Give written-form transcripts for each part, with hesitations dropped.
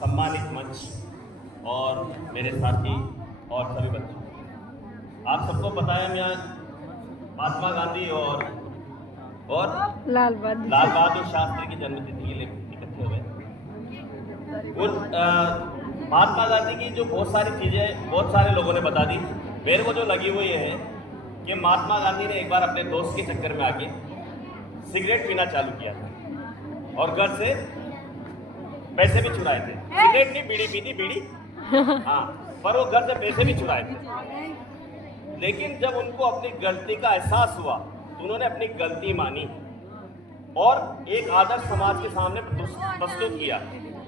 सम्मानित मंच और मेरे साथी और सभी बच्चों, आप सबको पता है मैं महात्मा गांधी और लाल बहादुर शास्त्री की जन्मतिथि के लिए इकट्ठे हुए। महात्मा गांधी की जो बहुत सारी चीजें बहुत सारे लोगों ने बता दी, मेरे को जो लगी हुई है कि महात्मा गांधी ने एक बार अपने दोस्त के चक्कर में आके सिगरेट पीना चालू किया था और घर से पैसे भी चुराए थे। सिगरेट नहीं, बीड़ी पीती, बीड़ी हाँ, पर वो घर से पैसे भी चुराए थे। लेकिन जब उनको अपनी गलती का एहसास हुआ तो उन्होंने अपनी गलती मानी और एक आदर्श समाज के सामने प्रस्तुत किया।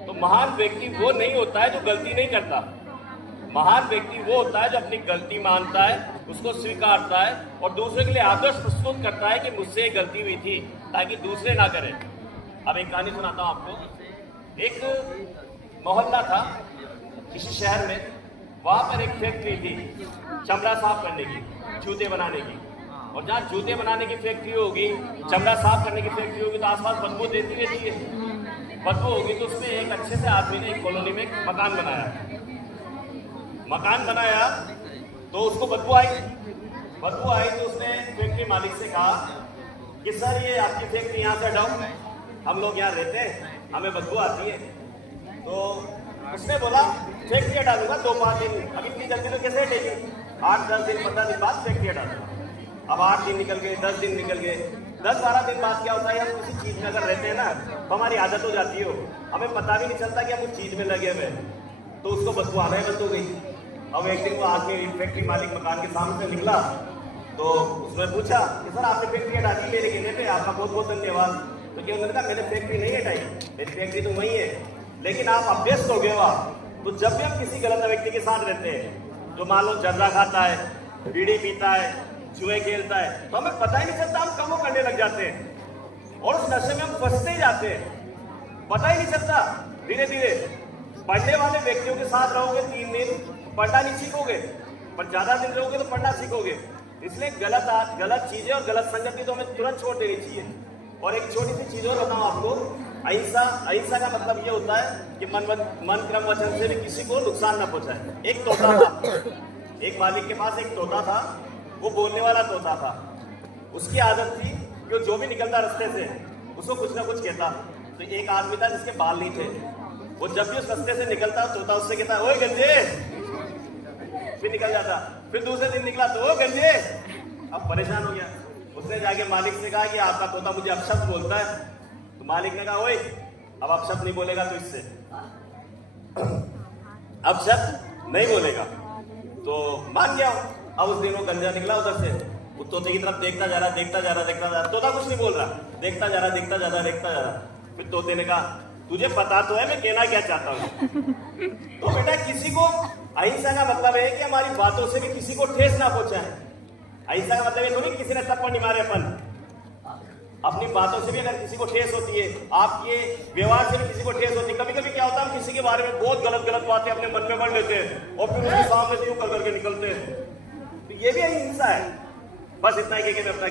तो महान व्यक्ति वो नहीं होता है जो गलती नहीं करता, महान व्यक्ति वो होता है जो अपनी गलती मानता है, उसको स्वीकारता है और दूसरे के लिए आदर्श प्रस्तुत करता है कि मुझसे गलती हुई थी ताकि दूसरे ना करें। अब एक कहानी सुनाता हूं आपको। एक मोहल्ला था किसी शहर में, वहां पर एक फैक्ट्री थी चमड़ा साफ करने की, जूते बनाने की। और जहाँ जूते बनाने की फैक्ट्री होगी, चमड़ा साफ करने की फैक्ट्री होगी तो आसपास बदबू देती रहती है। बदबू होगी तो उसमें एक अच्छे से आदमी ने एक कॉलोनी में एक मकान बनाया तो उसको बदबू आई तो उसने फैक्ट्री मालिक से कहा कि सर ये आपकी फैक्ट्री यहाँ से हटाओ, हम लोग यहाँ रहते हैं, हमें बदबू आती है। तो उसने बोला फैक्ट्री हटा दूंगा 2-5 दिन, अब इतनी जल्दी तो कैसे हटेगी, 8-10 दिन 15 दिन बाद फैक्ट्री हटा दूंगा। अब 8 दिन निकल गए, 10 दिन निकल गए, 10-12 दिन बाद क्या होता है, हम किसी चीज में अगर रहते हैं ना तो हमारी आदत हो जाती है, हमें पता भी नहीं चलता कि हम उस चीज में लगे हुए, तो उसको बदबू आना ही बंद हो गई। अब एक दिन वो आके फैक्ट्री मालिक मकान के सामने से निकला तो उसने पूछा कि सर आपने फैक्ट्री हटा दी मेरे कहने पे, आपका बहुत बहुत धन्यवाद। तो क्या उन्होंने कहा मैंने फैक्ट्री नहीं हटाई, मेरी फैक्ट्री तो वही है, लेकिन आप अभ्यस्त हो गए वहां। तो जब भी हम किसी गलत व्यक्ति के साथ रहते हैं जो मान लो जर्दा खाता है, बीड़ी पीता है, जुए खेलता है, तो हमें पता ही नहीं चलता, हम कम करने लग जाते हैं और उस नशे में हम फंसते ही जाते हैं, पता ही नहीं चलता। धीरे धीरे पढ़ने वाले व्यक्तियों के साथ रहोगे 3 दिन पढ़ना नहीं सीखोगे, पर ज्यादा दिन रहोगे तो पढ़ना सीखोगे। इसलिए गलत चीजें और गलत संगति तो हमें तुरंत छोड़ देनी चाहिए। और एक छोटी सी चीज और बताऊं आपको, अहिंसा का मतलब ये होता है कि मन क्रम वचन से भी किसी को नुकसान न पहुंचाए। एक तोता था, एक मालिक के पास एक तोता था, वो बोलने वाला तोता था। उसकी आदत थी कि वो जो भी निकलता रास्ते से उसको कुछ ना कुछ कहता। तो एक आदमी था जिसके बाल नहीं थे, वो जब भी उस रास्ते से निकलता तोता उससे कहता ओए गंजे, फिर निकल जाता। फिर दूसरे दिन निकला तो ओ गंजे, अब परेशान हो गया। उसने जाके मालिक से कहा कि आपका तोता मुझे अपशब्द बोलता है। तो मालिक ने कहा ओए अब अपशब्द नहीं बोलेगा तो इससे अपशब्द नहीं बोलेगा, तो मान गया। अब उस दिन वो गंजा निकला उधर से, वो तोते की तरफ देखता जा रहा, तोता कुछ नहीं बोल रहा, देखता जा रहा। फिर तोते ने कहा तुझे पता तो है मैं कहना क्या चाहता हूँ। तो बेटा किसी को अहिंसा का मतलब है कि हमारी बातों से भी किसी को ठेस ना पहुंचाए। अहिंसा का मतलब ये थोड़ी किसी ने थप्पड़ नहीं मारे, अपनी बातों से भी अगर किसी को ठेस होती है, आपके व्यवहार से भी किसी को ठेस होती है। कभी कभी क्या होता है हम किसी के बारे में बहुत गलत बातें अपने मन में बढ़ लेते हैं और फिर उसके सामने से यूं करके निकलते हैं, तो ये भी अहिंसा है। बस इतना ही कि मैं अपना